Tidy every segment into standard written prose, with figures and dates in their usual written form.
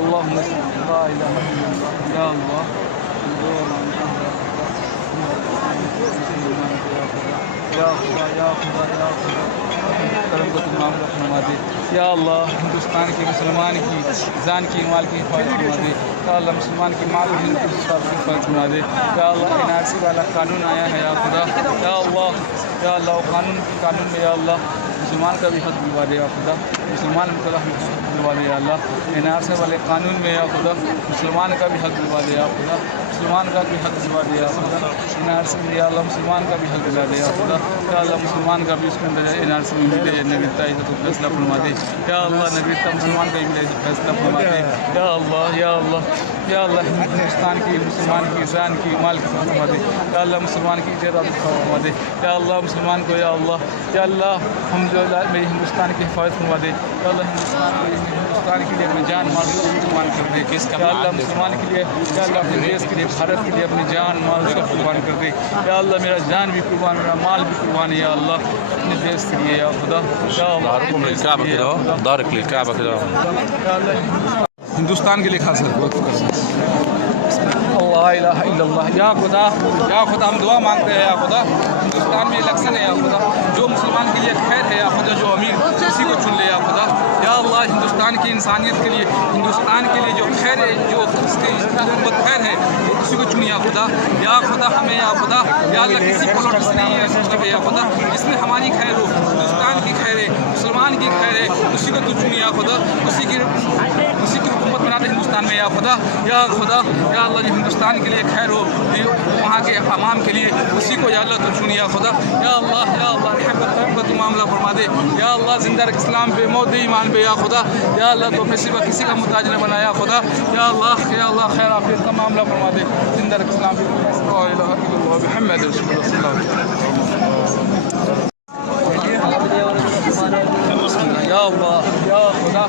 اللهم لا إله إلا الله يا الله یا خدا یا خدا یا خدا کرم کو تم معاملہ فرما دے یا اللہ ہندوستان کے مسلمان کی جان کی مال کی حفاظت فرما دے یا اللہ مسلمان کی مال کی حفاظت فرما دے یا اللہ این آر سی والا قانون آیا ہے یا خدا یا اللہ قانون میں یا اللہ مسلمان کا بھی حق دلوا دے یا خدا مسلمان کا حق دلوا دے یا اللہ این آر سی والے قانون میں یا خدا مسلمان کا بھی حق دلوا دے یا خدا مسلمان کا بھی حق دلوا دے یا خدا این آر سی میں یا اللہ مسلمان کا بھی حق دلوا دے یا خدا یا اللہ مسلمان کا بھی اس کے اندر این آر سی میں ملے نگرتا عزت و فیصلہ فرما دے یا اللہ نگرتا مسلمان کا بھی ملے فیصلہ فرما دے یا اللہ یا اللہ یا اللہ ہندوستان کی مسلمان کی جان کی مال کی فرما دے یا اللہ مسلمان کی جائیداد فرما دے یا اللہ مسلمان کو یا اللہ ہم جو میری ہندوستان کی حفاظت فرما دے یا اللہ ہندوستان کے لیے اپنی جان مال کو قربان کر دے یا اللہ مسلمان کے لیے یا اللہ اپنے دیش کے لیے بھارت کے لیے اپنی جان مال کو قربان کر دے یا اللہ میرا جان بھی قربان میرا مال بھی قربان ہے یا اللہ اپنے دیش کے لیے یا خدا یا اللہ ہندوستان کے لیے خاص کر اللہ الہ الا اللہ یا خدا ہم دعا مانگتے ہیں یا خدا ہندوستان میں الیکشن ہے یا خدا جو مسلمان کے لیے خیر ہے یا خدا جو امیر اسی کو چن لے یا خدا یا اللہ ہندوستان کی انسانیت کے لیے ہندوستان کے لیے جو خیر ہے جو اس کی حکومت خیر ہے اسی کو چن یا خدا ہمیں یا خدا یا اللہ کسی پولیٹکس نہیں ہے یا خدا اس میں ہماری خیر ہو ہندوستان کی خیر ہے مسلمان کی خیر ہے اسی کو تو چن یا خدا اسی کی حکومت بنا دے ہندوستان میں یا خدا یا اللہ جو ہندوستان کے لیے خیر ہو وہاں کے عوام کے لیے اسی کو یا اللہ تو چن یا خدا یا اللہ رحمت کا تو معاملہ فرما دے یا اللہ زندہ رکھ اسلام پہ موت دے ایمان پہ یا خدا یا اللہ تو اپنے سوا کسی کا محتاج نہ بنا یا خدا یا اللہ خیر عافیت کا معاملہ فرما دے زندہ رکھ اسلام پہ لا الہ الا اللہ محمد رسول اللہ صلی اللہ علیہ وسلم یا اللہ یا خدا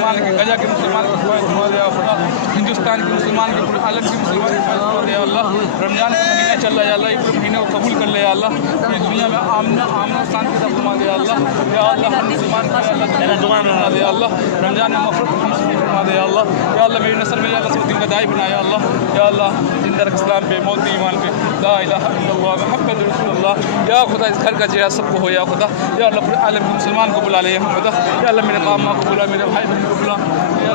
مسلمان کے گجا کے مسلمان کو یا خدا ہندوستان کے مسلمان کے پورے عالم کے مسلمان کو یا اللہ رمضان کا مہینہ چل رہا ہے یا اللہ اس مہینے کو قبول کر لے یا اللہ یہ دنیا میں آمن و شانتی کا فرما دے یا اللہ ہر مسلمان کو یا اللہ دے اللہ رمضان میں مغفرت فرما دے یا اللہ میری نسل میں یا اللہ سب دن کا دائی بنا یا اللہ زندہ رکھ اسلام پہ موت ایمان پہ لا الہ الا اللہ محمد رسول اللہ یا خدا اس گھر کا چہرہ سب کو ہو یا خدا یا اللہ پورے عالم کے مسلمان کو بلا لے یا خدا یا اللہ میرے باپ ماں کو بلا میرے بھائی بہن کو بلا یا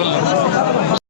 اللہ